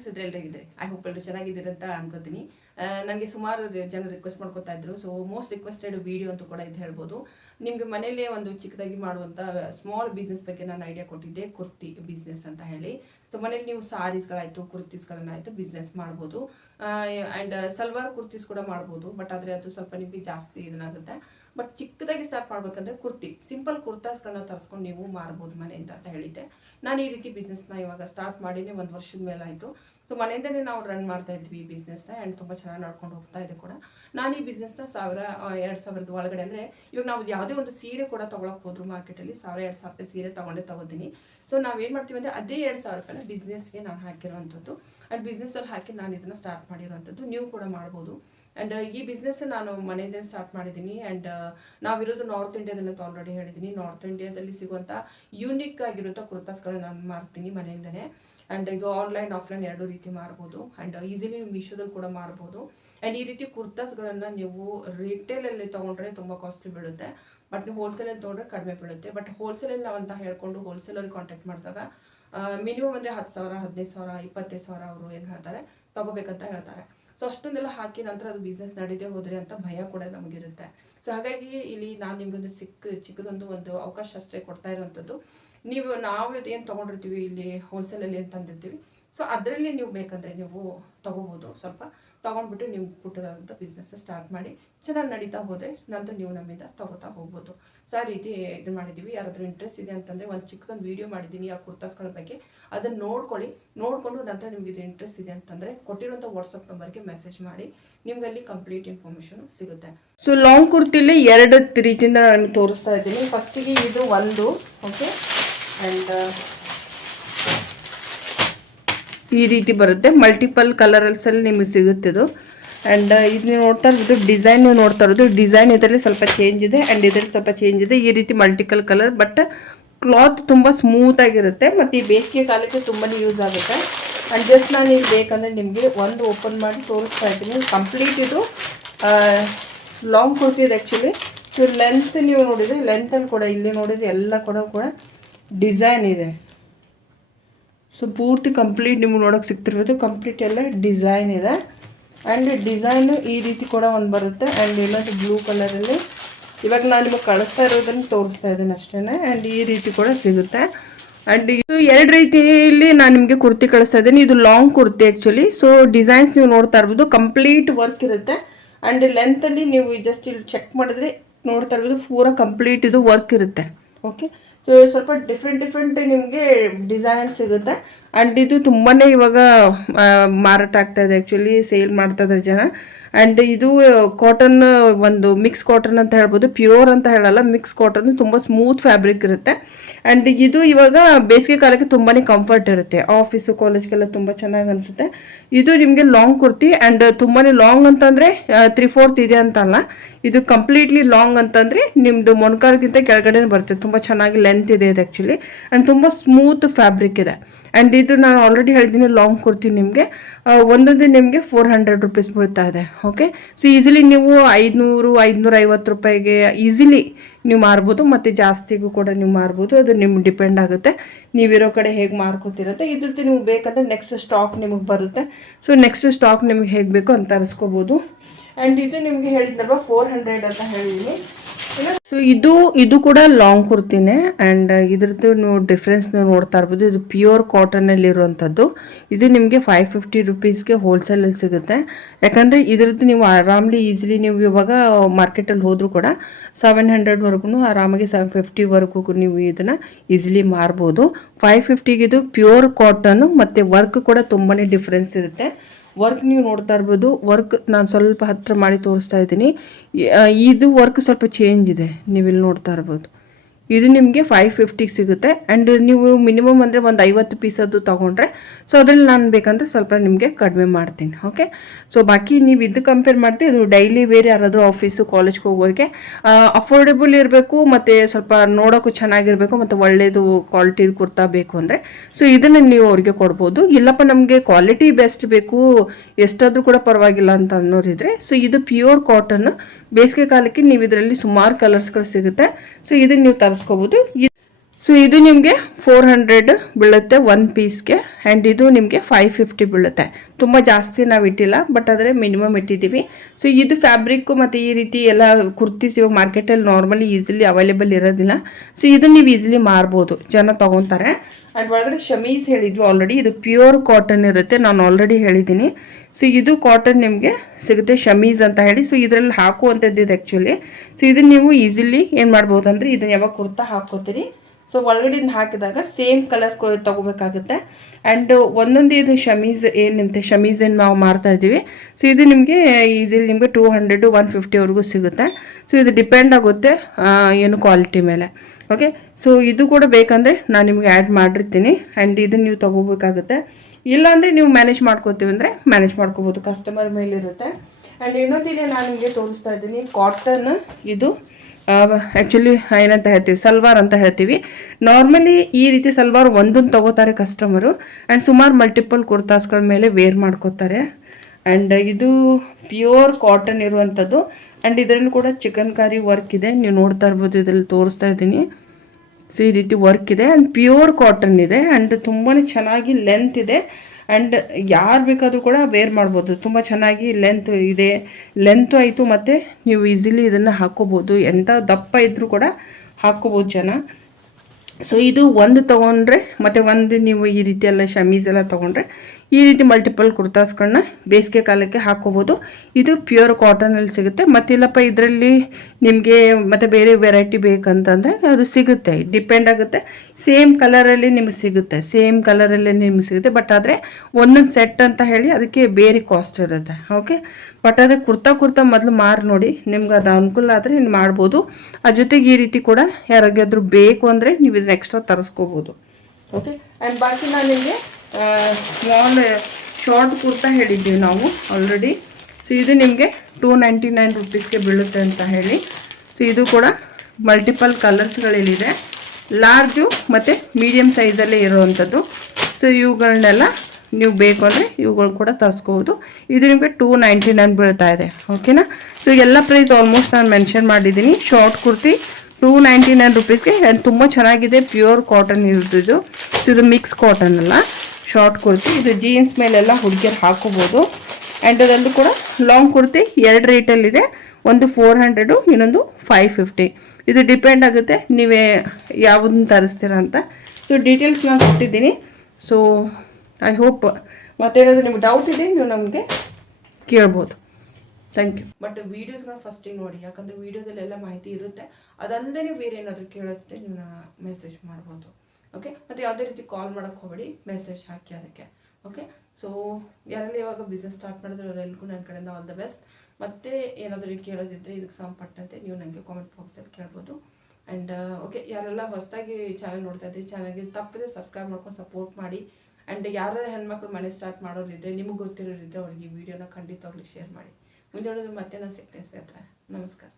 ವೀಕ್ಷಿಸಿದ್ರೆ ಎಲ್ಲರೂ ಹೇಗಿದ್ರೆ I hope ಎಲ್ಲರೂ ಚೆನ್ನಾಗಿದ್ದೀರಿ ಅಂತ ಅನ್ಕೋತೀನಿ. ನನಗೆ ಸುಮಾರು ಜನ ರಿಕ್ವೆಸ್ಟ್ ಮಾಡ್ಕೊತಾ ಇದ್ರು. ಸೊ ಮೋಸ್ಟ್ ರಿಕ್ವೆಸ್ಟೆಡ್ ವಿಡಿಯೋ ಅಂತೂ ಕೂಡ ಇದು ಹೇಳ್ಬೋದು. ನಿಮಗೆ ಮನೆಯಲ್ಲೇ ಒಂದು ಚಿಕ್ಕದಾಗಿ ಮಾಡುವಂಥ ಸ್ಮಾಲ್ ಬಿಸ್ನೆಸ್ ಬಗ್ಗೆ ನಾನು ಐಡಿಯಾ ಕೊಟ್ಟಿದ್ದೆ, ಕುರ್ತಿ ಬಿಸ್ನೆಸ್ ಅಂತ ಹೇಳಿ. ಸೊ ಮನೇಲಿ ನೀವು ಸಾರೀಸ್ಗಳಾಯಿತು, ಕುರ್ತೀಸ್ಗಳನ್ನಾಯಿತು ಬಿಸ್ನೆಸ್ ಮಾಡ್ಬೋದು. ಆ್ಯಂಡ್ ಸಲ್ವಾರ್ ಕುರ್ತೀಸ್ ಕೂಡ ಮಾಡ್ಬೋದು. ಬಟ್ ಆದರೆ ಅದು ಸ್ವಲ್ಪ ನಿಮಗೆ ಜಾಸ್ತಿ ಇದನ್ನಾಗುತ್ತೆ. ಬಟ್ ಚಿಕ್ಕದಾಗಿ ಸ್ಟಾರ್ಟ್ ಮಾಡ್ಬೇಕಂದ್ರೆ ಕುರ್ತಿ, ಸಿಂಪಲ್ ಕುರ್ತಾಸ್ಗಳನ್ನ ತರಿಸ್ಕೊಂಡು ನೀವು ಮಾರ್ಬೋದು ಮನೆಯಿಂದ ಅಂತ ಹೇಳಿದ್ದೆ. ನಾನು ಈ ರೀತಿ ಬಿಸ್ನೆಸ್ನ ಇವಾಗ ಸ್ಟಾರ್ಟ್ ಮಾಡಿನೇ 1 ವರ್ಷದ ಮೇಲೆ ಆಯಿತು. ಸೊ ಮನೆಯಿಂದಲೇ ನಾವು ರನ್ ಮಾಡ್ತಾ ಇದ್ವಿ ಈ ಬಿಸ್ನೆಸ್ನ. ಆ್ಯಂಡ್ ತುಂಬ ಚೆನ್ನಾಗಿ ನಡ್ಕೊಂಡು ಹೋಗ್ತಾ ಇದೆ ಕೂಡ. ನಾನು ಈ ಬಿಸ್ನೆಸ್ನ 1000-2000 ಒಳಗಡೆ, ಅಂದರೆ ಇವಾಗ ನಾವು ಯಾವುದೇ ಒಂದು ಸೀರೆ ಕೂಡ ತೊಗೊಳಕ್ಕೆ ಹೋದ್ರು ಮಾರ್ಕೆಟಲ್ಲಿ 1000-2000 ರೂಪಾಯಿ ಸೀರೆ ತಗೋತೀನಿ. ಸೊ ನಾವೇನು ಮಾಡ್ತೀವಿ ಅಂದರೆ ಅದೇ 2000 ರೂಪಾಯಿನ ಬಿಸ್ನೆಸ್ಗೆ ನಾನು ಹಾಕಿರುವಂಥದ್ದು. ಆ್ಯಂಡ್ ಬಿಸ್ನೆಸ್ಸಲ್ಲಿ ಹಾಕಿ ನಾನು ಇದನ್ನು ಸ್ಟಾರ್ಟ್ ಮಾಡಿರುವಂಥದ್ದು. ನೀವು ಕೂಡ ಮಾಡ್ಬೋದು. ಆ್ಯಂಡ್ ಈ ಬಿಸ್ನೆಸ್ ನಾನು ಮನೆಯಿಂದ ಸ್ಟಾರ್ಟ್ ಮಾಡಿದ್ದೀನಿ. ಆ್ಯಂಡ್ ನಾವಿರೋದು ನಾರ್ತ್ ಇಂಡಿಯಾದಲ್ಲಿ ಅಂತ ಆಲ್ರೆಡಿ ಹೇಳಿದ್ದೀನಿ. ನಾರ್ತ್ ಇಂಡಿಯಾದಲ್ಲಿ ಸಿಗುವಂಥ ಯೂನಿಕ್ ಆಗಿರುವಂಥ ಕುರ್ತಾಸ್ಗಳನ್ನ ನಾನು ಮಾರ್ತೀನಿ ಮನೆಯಿಂದನೇ. ಆ್ಯಂಡ್ ಇದು ಆನ್ಲೈನ್ ಆಫ್ಲೈನ್ ಎರಡೂ ರೀತಿ ಮಾರ್ಬೋದು. ಆ್ಯಂಡ್ ಈಸಿಲಿ ನೀವು ಮೀಶೋದಲ್ಲಿ ಕೂಡ ಮಾರ್ಬೋದು. ಆ್ಯಂಡ್ ಈ ರೀತಿ ಕುರ್ತಾಸ್ಗಳನ್ನು ನೀವು ರಿಟೇಲಲ್ಲಿ ತೊಗೊಂಡ್ರೆ ತುಂಬ ಕಾಸ್ಟ್ಲಿ ಬೀಳುತ್ತೆ. ಬಟ್ ನೀವು ಹೋಲ್ಸೇಲಲ್ಲಿ ತೊಗೊಂಡ್ರೆ ಕಡಿಮೆ ಬೀಳುತ್ತೆ. ಬಟ್ ಹೋಲ್ಸೇಲಲ್ಲಿ ನಾವಂತ ಹೇಳ್ಕೊಂಡು ಹೋಲ್ಸೇಲಲ್ಲಿ ಕಾಂಟ್ಯಾಕ್ಟ್ ಮಾಡಿದಾಗ ಮಿನಿಮಮ್ ಅಂದರೆ 10,000, 15,000, 25,000 ಅವರು ಏನು ಹೇಳ್ತಾರೆ ತೊಗೋಬೇಕಂತ ಹೇಳ್ತಾರೆ. ಸೊ ಅಷ್ಟೊಂದೆಲ್ಲ ಹಾಕಿ ನಂತರ ಅದು ಬಿಸ್ನೆಸ್ ನಡೀದೇ ಹೋದ್ರೆ ಅಂತ ಭಯ ಕೂಡ ನಮಗಿರುತ್ತೆ. ಸೊ ಹಾಗಾಗಿ ಇಲ್ಲಿ ನಾನು ನಿಮಗೊಂದು ಚಿಕ್ಕದೊಂದು ಅವಕಾಶ ಅಷ್ಟೇ ಕೊಡ್ತಾ ಇರುವಂಥದ್ದು. ನಾವು ಏನು ತೊಗೊಂಡಿರ್ತೀವಿ ಇಲ್ಲಿ ಹೋಲ್ಸೇಲಲ್ಲಿ ಏನು ತಂದಿರ್ತೀವಿ, ಸೊ ಅದರಲ್ಲಿ ನೀವು ಬೇಕಂದರೆ ನೀವು ತೊಗೋಬೋದು. ಸ್ವಲ್ಪ ತೊಗೊಂಡ್ಬಿಟ್ಟು ನೀವು ಪುಟ್ಟದಾದಂಥ ಬಿಸ್ನೆಸ್ ಸ್ಟಾರ್ಟ್ ಮಾಡಿ ಚೆನ್ನಾಗಿ ನಡೀತಾ ಹೋದರೆ ನಂತರ ನೀವು ನಮ್ಮಿಂದ ತೊಗೋತಾ ಹೋಗ್ಬೋದು. ಸೊ ಆ ರೀತಿ ಇದು ಮಾಡಿದ್ದೀವಿ. ಯಾರಾದರೂ ಇಂಟ್ರೆಸ್ಟ್ ಇದೆ ಅಂತಂದರೆ ಒಂದು ಚಿಕ್ಕದೊಂದು ವೀಡಿಯೋ ಮಾಡಿದ್ದೀನಿ ಆ ಕುರ್ತಾಸ್ಗಳ ಬಗ್ಗೆ, ಅದನ್ನು ನೋಡಿಕೊಂಡು ನಂತರ ನಿಮಗೆ ಇದು ಇಂಟ್ರೆಸ್ಟ್ ಇದೆ ಅಂತಂದರೆ ಕೊಟ್ಟಿರೋಂಥ ವಾಟ್ಸಪ್ ನಂಬರ್ಗೆ ಮೆಸೇಜ್ ಮಾಡಿ, ನಿಮ್ಗೆ ಅಲ್ಲಿ ಕಂಪ್ಲೀಟ್ ಇನ್ಫಾರ್ಮೇಷನ್ ಸಿಗುತ್ತೆ. ಸೊ ಲಾಂಗ್ ಕುರ್ತಿಲಿ 2 ರೀತಿಯಿಂದ ನಾನು ತೋರಿಸ್ತಾ ಇದ್ದೀನಿ. ಫಸ್ಟಿಗೆ ಇದು ಒಂದು ಓಕೆ, ಆ್ಯಂಡ್ ಈ ರೀತಿ ಬರುತ್ತೆ. ಮಲ್ಟಿಪಲ್ ಕಲರ್ಸಲ್ಲಿ ನಿಮಗೆ ಸಿಗುತ್ತೆ ಇದು. ಆ್ಯಂಡ್ ಇದು ನೀವು ನೋಡ್ತಾ ಇರೋದು ಡಿಸೈನ್, ನೀವು ನೋಡ್ತಾ ಇರೋದು ಡಿಸೈನ್ ಇದರಲ್ಲಿ ಸ್ವಲ್ಪ ಚೇಂಜ್ ಇದೆ ಆ್ಯಂಡ್ ಇದರಲ್ಲಿ ಸ್ವಲ್ಪ ಚೇಂಜ್ ಇದೆ. ಈ ರೀತಿ ಮಲ್ಟಿಪಲ್ ಕಲರ್, ಬಟ್ ಕ್ಲಾತ್ ತುಂಬ ಸ್ಮೂತಾಗಿರುತ್ತೆ ಮತ್ತು ಈ ಬೇಸಿಗೆ ಕಾಲಕ್ಕೆ ತುಂಬಾ ಯೂಸ್ ಆಗುತ್ತೆ. ಆ್ಯಂಡ್ ಜಸ್ಟ್ ನಾನು ಈಗ ಬೇಕಂದರೆ ನಿಮಗೆ ಒಂದು ಓಪನ್ ಮಾಡಿ ತೋರಿಸ್ತಾ ಇದ್ದೀನಿ. ಕಂಪ್ಲೀಟ್ ಇದು ಲಾಂಗ್ ಕುರ್ತಿ ಇದೆ ಆ್ಯಕ್ಚುಲಿ. ಸೊ ಲೆಂತ್ ನೀವು ನೋಡಿದರೆ ಲೆಂತಲ್ಲಿ ಕೂಡ ಇಲ್ಲಿ ನೋಡಿದರೆ ಎಲ್ಲ ಕೂಡ ಡಿಸೈನ್ ಇದೆ. ಸೊ ಪೂರ್ತಿ ಕಂಪ್ಲೀಟ್ ನಿಮ್ಗೆ ನೋಡೋಕೆ ಸಿಗ್ತಿರ್ಬೋದು. ಕಂಪ್ಲೀಟ್ ಎಲ್ಲ ಡಿಸೈನ್ ಇದೆ. ಆ್ಯಂಡ್ ಡಿಸೈನು ಈ ರೀತಿ ಕೂಡ ಒಂದು ಬರುತ್ತೆ. ಆ್ಯಂಡ್ ಎಲ್ಲದು ಬ್ಲೂ ಕಲರಲ್ಲಿ. ಇವಾಗ ನಾನು ನಿಮಗೆ ಕಳಿಸ್ತಾ ಇರೋದನ್ನು ತೋರಿಸ್ತಾ ಇದ್ದೀನಿ ಅಷ್ಟೇ. ಆ್ಯಂಡ್ ಈ ರೀತಿ ಕೂಡ ಸಿಗುತ್ತೆ. ಆ್ಯಂಡ್ ಇದು 2 ರೀತಿಯಲ್ಲಿ ನಾನು ನಿಮಗೆ ಕುರ್ತಿ ಕಳಿಸ್ತಾ ಇದ್ದೀನಿ. ಇದು long kurti actually. So designs ನೀವು ನೋಡ್ತಾ ಇರ್ಬೋದು, ಕಂಪ್ಲೀಟ್ ವರ್ಕ್ ಇರುತ್ತೆ. ಆ್ಯಂಡ್ ಲೆಂತಲ್ಲಿ ನೀವು ಜಸ್ಟ್ ಇಲ್ಲಿ ಚೆಕ್ ಮಾಡಿದ್ರೆ ನೋಡ್ತಾ ಇರ್ಬೋದು, ಪೂರಾ ಕಂಪ್ಲೀಟ್ ಇದು ವರ್ಕ್ ಇರುತ್ತೆ. ಓಕೆ, ಸೊ ಸ್ವಲ್ಪ ಡಿಫ್ರೆಂಟ್ ನಿಮಗೆ ಡಿಸೈನ್ ಸಿಗುತ್ತೆ. ಆ್ಯಂಡ್ ಇದು ತುಂಬಾ ಇವಾಗ ಮಾರಾಟ ಆಗ್ತಾ ಇದೆ ಆ್ಯಕ್ಚುಲಿ, ಸೇಲ್ ಮಾಡ್ತಾ ಇದ್ದಾರೆ ಜನ. ಆ್ಯಂಡ್ ಇದು ಕಾಟನ್, ಒಂದು ಮಿಕ್ಸ್ ಕಾಟನ್ ಅಂತ ಹೇಳ್ಬೋದು, ಪ್ಯೂರ್ ಅಂತ ಹೇಳಲ್ಲ, ಮಿಕ್ಸ್ ಕಾಟನ್, ತುಂಬ ಸ್ಮೂತ್ ಫ್ಯಾಬ್ರಿಕ್ ಇರುತ್ತೆ. ಆ್ಯಂಡ್ ಇದು ಇವಾಗ ಬೇಸಿಗೆ ಕಾಲಕ್ಕೆ ತುಂಬಾ ಕಂಫರ್ಟ್ ಇರುತ್ತೆ. ಆಫೀಸು ಕಾಲೇಜ್ಗೆಲ್ಲ ತುಂಬ ಚೆನ್ನಾಗಿ ಅನಿಸುತ್ತೆ. ಇದು ನಿಮಗೆ ಲಾಂಗ್ ಕುರ್ತಿ. ಆ್ಯಂಡ್ ತುಂಬಾ ಲಾಂಗ್ ಅಂತಂದರೆ 3/4 ಇದೆ ಅಂತಲ್ಲ, ಇದು ಕಂಪ್ಲೀಟ್ಲಿ ಲಾಂಗ್ ಅಂತಂದರೆ ನಿಮ್ಮದು ಮೊಣಕಾಲ್ಗಿಂತ ಕೆಳಗಡೆ ಬರುತ್ತೆ. ತುಂಬ ಚೆನ್ನಾಗಿ ಲೆಂತ್ ಇದೆ ಇದು ಆ್ಯಕ್ಚುಲಿ. ಆ್ಯಂಡ್ ತುಂಬ ಸ್ಮೂತ್ ಫ್ಯಾಬ್ರಿಕ್ ಇದೆ. ಆ್ಯಂಡ್ ಇದು ನಾನು ಆಲ್ರೆಡಿ ಹೇಳಿದ್ದೀನಿ, ಲಾಂಗ್ ಕುರ್ತಿ ನಿಮಗೆ ಒಂದೊಂದು ನಿಮಗೆ 400 ರೂಪೀಸ್ ಬೀಳ್ತಾ ಇದೆ. ಓಕೆ, ಸೊ ಈಸಿಲಿ ನೀವು 500-550 ರೂಪಾಯಿಗೆ ಈಸಿಲಿ ನೀವು ಮಾರ್ಬೋದು. ಮತ್ತು ಜಾಸ್ತಿಗೂ ಕೂಡ ನೀವು ಮಾರ್ಬೋದು. ಅದು ನಿಮ್ಗೆ ಡಿಪೆಂಡ್ ಆಗುತ್ತೆ, ನೀವಿರೋ ಕಡೆ ಹೇಗೆ ಮಾರ್ಕೋತಿರುತ್ತೆ. ಇದ್ರದ್ದು ನಿಮ್ಗೆ ಬೇಕಂದರೆ ನೆಕ್ಸ್ಟ್ ಸ್ಟಾಕ್ ನಿಮಗೆ ಬರುತ್ತೆ. ಸೊ ನೆಕ್ಸ್ಟ್ ಸ್ಟಾಕ್ ನಿಮಗೆ ಹೇಗೆ ಬೇಕೋ ಅಂತ ತರಿಸ್ಕೋಬೋದು. ಆ್ಯಂಡ್ ಇದು ನಿಮಗೆ ಹೇಳಿದ್ನಲ್ವ 400 ಅಂತ ಹೇಳಿದ್ದೀನಿ. ಸೊ ಇದು ಕೂಡ ಲಾಂಗ್ ಕುರ್ತಿನೇ. ಆ್ಯಂಡ್ ಇದ್ರದ್ದು ಡಿಫ್ರೆನ್ಸ್ ನೀವು ನೋಡ್ತಾ ಇರ್ಬೋದು. ಇದು ಪ್ಯೂರ್ ಕಾಟನಲ್ಲಿ ಇರುವಂಥದ್ದು. ಇದು ನಿಮಗೆ 550 ರೂಪೀಸ್ಗೆ ಹೋಲ್ಸೇಲಲ್ಲಿ ಸಿಗುತ್ತೆ. ಯಾಕಂದರೆ ಇದ್ರದ್ದು ನೀವು ಆರಾಮ್ಲಿ ಈಸಿಲಿ ನೀವು ಇವಾಗ ಮಾರ್ಕೆಟಲ್ಲಿ ಹೋದರೂ ಕೂಡ 700ವರೆಗೂ ಆರಾಮಾಗಿ 750ವರೆಗೂ ನೀವು ಇದನ್ನು ಈಸಿಲಿ ಮಾರ್ಬೋದು. 550ಗೆ ಇದು ಪ್ಯೂರ್ ಕಾಟನ್ನು ಮತ್ತು ವರ್ಕ್ ಕೂಡ ತುಂಬಾ ಡಿಫ್ರೆನ್ಸ್ ಇರುತ್ತೆ. ವರ್ಕ್ ನೀವು ನೋಡ್ತಾ ಇರ್ಬೋದು. ವರ್ಕ್ ನಾನು ಸ್ವಲ್ಪ ಹತ್ತಿರ ಮಾಡಿ ತೋರಿಸ್ತಾ ಇದ್ದೀನಿ. ಇದು ವರ್ಕ್ ಸ್ವಲ್ಪ ಚೇಂಜ್ ಇದೆ, ನೀವು ಇಲ್ಲಿ ನೋಡ್ತಾ ಇರ್ಬೋದು. ಇದು ನಿಮಗೆ 550ಗೆ ಸಿಗುತ್ತೆ. ಆ್ಯಂಡ್ ನೀವು ಮಿನಿಮಮ್ ಅಂದರೆ ಒಂದು 50 ಪೀಸದ್ದು ತೊಗೊಂಡ್ರೆ ಸೊ ಅದರಲ್ಲಿ ನಾನು ಬೇಕಂದರೆ ಸ್ವಲ್ಪ ನಿಮಗೆ ಕಡಿಮೆ ಮಾಡ್ತೀನಿ. ಓಕೆ, ಸೊ ಬಾಕಿ ನೀವು ಇದು ಕಂಪೇರ್ ಮಾಡ್ತೀವಿ, ಇದು ಡೈಲಿ ವೇರ್ ಯಾರಾದರೂ ಆಫೀಸು ಕಾಲೇಜ್ಗೆ ಹೋಗೋರಿಗೆ ಅಫೋರ್ಡೆಬಲ್ ಇರಬೇಕು ಮತ್ತು ಸ್ವಲ್ಪ ನೋಡೋಕ್ಕೂ ಚೆನ್ನಾಗಿರಬೇಕು ಮತ್ತು ಒಳ್ಳೆಯದು ಕ್ವಾಲಿಟಿ ಕುರ್ತಾ ಬೇಕು ಅಂದರೆ ಸೊ ಇದನ್ನು ನೀವು ಅವ್ರಿಗೆ ಕೊಡ್ಬೋದು. ಇಲ್ಲಪ್ಪ ನಮಗೆ ಕ್ವಾಲಿಟಿ ಬೆಸ್ಟ್ ಬೇಕು, ಎಷ್ಟಾದರೂ ಕೂಡ ಪರವಾಗಿಲ್ಲ ಅಂತ ಅನ್ನೋರಿದ್ರೆ ಸೊ ಇದು ಪ್ಯೂರ್ ಕಾಟನ್. ಬೇಸಿಗೆ ಕಾಲಕ್ಕೆ ನೀವು ಇದರಲ್ಲಿ ಸುಮಾರು ಕಲರ್ಸ್ಗಳು ಸಿಗುತ್ತೆ. ಸೊ ಇದನ್ನು ನೀವು ತರಿಸ್ಕೋಬೋದು. ಸೊ ಇದು ನಿಮಗೆ 400 ಬೀಳುತ್ತೆ ಒಂದು ಪೀಸ್ಗೆ. ಆ್ಯಂಡ್ ಇದು ನಿಮಗೆ 550 ಬೀಳುತ್ತೆ. ತುಂಬ ಜಾಸ್ತಿ ನಾವು ಇಟ್ಟಿಲ್ಲ, ಬಟ್ ಆದರೆ ಮಿನಿಮಮ್ ಇಟ್ಟಿದ್ದೀವಿ. ಸೊ ಇದು ಫ್ಯಾಬ್ರಿಕ್ಕು ಮತ್ತು ಈ ರೀತಿ ಎಲ್ಲ ಕುರ್ತೀಸ್ ಇವಾಗ ಮಾರ್ಕೆಟಲ್ಲಿ ನಾರ್ಮಲಿ ಈಸಿಲಿ ಅವೈಲೇಬಲ್ ಇರೋದಿಲ್ಲ. ಸೊ ಇದನ್ನು ನೀವು ಈಸಿಲಿ ಮಾರ್ಬೋದು, ಜನ ತೊಗೊತಾರೆ. ಆ್ಯಂಡ್ ಒಳಗಡೆ ಶಮೀಸ್ ಹೇಳಿದ್ವಿ ಆಲ್ರೆಡಿ, ಇದು ಪ್ಯೂರ್ ಕಾಟನ್ ಇರುತ್ತೆ, ನಾನು ಆಲ್ರೆಡಿ ಹೇಳಿದ್ದೀನಿ. ಸೊ ಇದು ಕಾಟನ್ ನಿಮಗೆ ಸಿಗುತ್ತೆ, ಶಮೀಸ್ ಅಂತ ಹೇಳಿ. ಸೊ ಇದರಲ್ಲಿ ಹಾಕುವಂಥದ್ದು ಇದು ಆ್ಯಕ್ಚುಲಿ. ಸೊ ಇದನ್ನು ನೀವು ಈಸಿಲಿ ಏನು ಮಾಡ್ಬೋದು ಅಂದರೆ, ಇದನ್ನು ಯಾವಾಗ ಕುರ್ತಾ ಹಾಕ್ಕೋತೀರಿ, ಸೊ ಒಳಗಡೆಯಿಂದ ಹಾಕಿದಾಗ ಸೇಮ್ ಕಲರ್ ತೊಗೋಬೇಕಾಗುತ್ತೆ. ಆ್ಯಂಡ್ ಒಂದೊಂದು ಇದು ಶಮೀಸ್ ಶಮೀಸ್ ಏನು ನಾವು ಮಾರ್ತಾ ಇದ್ದೀವಿ. ಸೊ ಇದು ನಿಮಗೆ ಈಸಿಲಿ ನಿಮಗೆ 200 150ವರೆಗೂ ಸಿಗುತ್ತೆ. ಸೊ ಇದು ಡಿಪೆಂಡ್ ಆಗುತ್ತೆ ಏನು ಕ್ವಾಲಿಟಿ ಮೇಲೆ. ಓಕೆ, ಸೊ ಇದು ಕೂಡ ಬೇಕಂದರೆ ನಾನು ನಿಮಗೆ ಆ್ಯಡ್ ಮಾಡಿರ್ತೀನಿ. ಆ್ಯಂಡ್ ಇದನ್ನು ನೀವು ತೊಗೋಬೇಕಾಗುತ್ತೆ. ಇಲ್ಲಾಂದರೆ ನೀವು ಮ್ಯಾನೇಜ್ ಮಾಡ್ಕೋತೀವಿ ಅಂದರೆ ಮ್ಯಾನೇಜ್ ಮಾಡ್ಕೋಬೋದು, ಕಸ್ಟಮರ್ ಮೇಲಿರುತ್ತೆ. ಆ್ಯಂಡ್ ಇನ್ನೊಂದಿಲ್ಲ ನಾನು ನಿಮಗೆ ತೋರಿಸ್ತಾ ಇದ್ದೀನಿ ಕಾಟನ್. ಇದು ಆ್ಯಕ್ಚುಲಿ ಏನಂತ ಹೇಳ್ತೀವಿ, ಸಲ್ವಾರ್ ಅಂತ ಹೇಳ್ತೀವಿ. ನಾರ್ಮಲಿ ಈ ರೀತಿ ಸಲ್ವಾರ್ ಒಂದನ್ನು ತೊಗೋತಾರೆ ಕಸ್ಟಮರು, ಆ್ಯಂಡ್ ಸುಮಾರು ಮಲ್ಟಿಪಲ್ ಕುರ್ತಾಸ್ಗಳ ಮೇಲೆ ವೇರ್ ಮಾಡ್ಕೋತಾರೆ. ಆ್ಯಂಡ್ ಇದು ಪ್ಯೂರ್ ಕಾಟನ್ ಇರುವಂಥದ್ದು. ಆ್ಯಂಡ್ ಇದರಲ್ಲಿ ಕೂಡ ಚಿಕನ್ಕಾರಿ ವರ್ಕ್ ಇದೆ, ನೀವು ನೋಡ್ತಾ ಇರ್ಬೋದು, ಇದರಲ್ಲಿ ತೋರಿಸ್ತಾ ಇದ್ದೀನಿ. ಸೊ ಈ ರೀತಿ ವರ್ಕ್ ಇದೆ, ಆ್ಯಂಡ್ ಪ್ಯೂರ್ ಕಾಟನ್ ಇದೆ, ಆ್ಯಂಡ್ ತುಂಬಾ ಚೆನ್ನಾಗಿ ಲೆಂತ್ ಇದೆ. ಆ್ಯಂಡ್ ಯಾರು ಬೇಕಾದರೂ ಕೂಡ ವೇರ್ ಮಾಡ್ಬೋದು, ತುಂಬ ಚೆನ್ನಾಗಿ ಲೆಂತ್ ಇದೆ, ಲೆಂತು ಆಯಿತು, ಮತ್ತು ನೀವು ಈಸಿಲಿ ಇದನ್ನು ಹಾಕ್ಕೋಬೋದು, ಎಂಥ ದಪ್ಪ ಇದ್ದರೂ ಕೂಡ ಹಾಕ್ಕೋಬೋದು ಜನ. ಸೊ ಇದು ಒಂದು ತೊಗೊಂಡ್ರೆ ಮತ್ತು ಒಂದು ನೀವು ಈ ರೀತಿ ಎಲ್ಲ ಶಮೀಸ್ ಎಲ್ಲ ತೊಗೊಂಡ್ರೆ ಈ ರೀತಿ ಮಲ್ಟಿಪಲ್ ಕುರ್ತಾಸ್ಗಳನ್ನ ಬೇಸಿಗೆ ಕಾಲಕ್ಕೆ ಹಾಕ್ಕೋಬೋದು. ಇದು ಪ್ಯೂರ್ ಕಾಟನಲ್ಲಿ ಸಿಗುತ್ತೆ. ಮತ್ತಿಲ್ಲಪ್ಪ ಇದರಲ್ಲಿ ನಿಮಗೆ ಮತ್ತು ಬೇರೆ ವೆರೈಟಿ ಬೇಕಂತಂದರೆ ಅದು ಸಿಗುತ್ತೆ, ಡಿಪೆಂಡ್ ಆಗುತ್ತೆ. ಸೇಮ್ ಕಲರಲ್ಲಿ ನಿಮಗೆ ಸಿಗುತ್ತೆ, ಬಟ್ ಆದರೆ ಒಂದೊಂದು ಸೆಟ್ ಅಂತ ಹೇಳಿ ಅದಕ್ಕೆ ಬೇರೆ ಕಾಸ್ಟ್ ಇರುತ್ತೆ. ಓಕೆ, ಬಟ್ ಅದೇ ಕುರ್ತಾ ಮೊದಲು ಮಾರಿ ನೋಡಿ, ನಿಮ್ಗೆ ಅದು ಅನುಕೂಲ ಆದರೆ ನೀವು ಮಾಡ್ಬೋದು. ಅದ್ರ ಜೊತೆಗೆ ಈ ರೀತಿ ಕೂಡ ಯಾರಿಗಾದ್ರೂ ಬೇಕು ಅಂದರೆ ನೀವು ಇದನ್ನ ಎಕ್ಸ್ಟ್ರಾ ತರಿಸ್ಕೋಬೋದು. ಓಕೆ, ಆ್ಯಂಡ್ ಬಾಕಿ ನಾನು ನಿಮಗೆ ಸ್ಮಾಲ್ ಶಾರ್ಟ್ ಕುರ್ತಾ ಹೇಳಿದ್ದೀವಿ ನಾವು ಆಲ್ರೆಡಿ. ಸೊ ಇದು ನಿಮಗೆ 299 ರುಪೀಸ್ಗೆ ಬೀಳುತ್ತೆ ಅಂತ ಹೇಳಿ. ಸೊ ಇದು ಕೂಡ ಮಲ್ಟಿಪಲ್ ಕಲರ್ಸ್ಗಳಲ್ಲಿದೆ, ಲಾರ್ಜು ಮತ್ತು ಮೀಡಿಯಮ್ ಸೈಜಲ್ಲೇ ಇರುವಂಥದ್ದು. ಸೊ ಇವುಗಳನ್ನೆಲ್ಲ ನೀವು ಬೇಕು ಅಂದರೆ ಇವುಗಳು ಕೂಡ ತರಿಸ್ಕೋಬೋದು. ಇದು ನಿಮಗೆ 299 ಬೀಳ್ತಾ ಇದೆ. ಓಕೆನಾ, ಸೊ ಎಲ್ಲ ಪ್ರೈಸ್ ಆಲ್ಮೋಸ್ಟ್ ನಾನು ಮೆನ್ಷನ್ ಮಾಡಿದ್ದೀನಿ. ಶಾರ್ಟ್ ಕುರ್ತಿ 299 ರುಪೀಸ್ಗೆ, ಆ್ಯಂಡ್ ತುಂಬ ಚೆನ್ನಾಗಿದೆ, ಪ್ಯೂರ್ ಕಾಟನ್ ಇರ್ತಿದ್ದು. ಸೊ ಇದು ಮಿಕ್ಸ್ ಕಾಟನ್ ಅಲ್ಲ, ಶಾರ್ಟ್ ಕುರ್ತಿ. ಇದು ಜೀನ್ಸ್ ಮೇಲೆಲ್ಲ ಹುಡುಗಿಯರು ಹಾಕೋಬೋದು. ಆ್ಯಂಡ್ ಅದೊಂದು ಕೂಡ ಲಾಂಗ್ ಕುರ್ತಿ 2 ರೇಟಲ್ಲಿದೆ, ಒಂದು 400, ಇನ್ನೊಂದು 550. ಇದು ಡಿಪೆಂಡ್ ಆಗುತ್ತೆ ನೀವೇ ಯಾವುದನ್ನು ತರಿಸ್ತೀರ ಅಂತ. ಸೊ ಡೀಟೇಲ್ಸ್ ನಾನು ಕೊಟ್ಟಿದ್ದೀನಿ. ಸೊ ಐ ಹೋಪ್ ಮತ್ತೇನಾದರೂ ನಿಮ್ಗೆ ಡೌಟ್ ಇದೆ ನೀವು ನಮಗೆ ಕೇಳ್ಬೋದು. Thank you. ಬಟ್ ವೀಡಿಯೋಸ್ನ ಫಸ್ಟಿಗೆ ನೋಡಿ, ಯಾಕಂದರೆ ವೀಡಿಯೋದಲ್ಲೆಲ್ಲ ಮಾಹಿತಿ ಇರುತ್ತೆ. ಅದಲ್ಲದೆ ನೀವು ಬೇರೆ ಏನಾದರೂ ಕೇಳುತ್ತೆ ನೀವು ಮೆಸೇಜ್ ಮಾಡ್ಬೋದು. ಓಕೆ, ಮತ್ತು ಯಾವುದೇ ರೀತಿ ಕಾಲ್ ಮಾಡೋಕ್ಕೆ ಹೋಗಬೇಡಿ, ಮೆಸೇಜ್ ಹಾಕಿ ಅದಕ್ಕೆ. ಓಕೆ, ಸೊ ಯಾರೆಲ್ಲ ಇವಾಗ ಬಿಸ್ನೆಸ್ ಸ್ಟಾರ್ಟ್ ಮಾಡಿದ್ರೆ ಅವರೆಲ್ಲರಿಗೂ ನನ್ನ ಕಡೆಯಿಂದ ಆಲ್ ದ ಬೆಸ್ಟ್. ಮತ್ತು ಏನಾದರೂ ಕೇಳೋದಿದ್ದರೆ ಇದಕ್ಕೆ ಸಂಬಂಧಪಟ್ಟಂತೆ ನೀವು ನನಗೆ ಕಾಮೆಂಟ್ ಬಾಕ್ಸಲ್ಲಿ ಕೇಳ್ಬೋದು. ಆ್ಯಂಡ್ ಓಕೆ, ಯಾರೆಲ್ಲ ಹೊಸದಾಗಿ ಚಾನಲ್ ನೋಡ್ತಾ ಇದ್ದೀವಿ, ಚಾನಲ್ಗೆ ತಪ್ಪದೆ ಸಬ್ಸ್ಕ್ರೈಬ್ ಮಾಡ್ಕೊಂಡು ಸಪೋರ್ಟ್ ಮಾಡಿ. ಆ್ಯಂಡ್ ಯಾರು ಹೆಣ್ಮಕ್ಳು ಮನೆ ಸ್ಟಾರ್ಟ್ ಮಾಡೋರಿದ್ದರೆ, ನಿಮಗೆ ಗೊತ್ತಿರೋರಿದ್ದರೆ ಅವ್ರಿಗೆ ಈ ವಿಡಿಯೋನ ಖಂಡಿತವಾಗ್ಲಿ ಶೇರ್ ಮಾಡಿ. ಮುಂದೆ ಮತ್ತೆ ನಾನು ಸಿಗ್ತೇನೆ ಸ್ನೇಹಿತರೆ. ನಮಸ್ಕಾರ.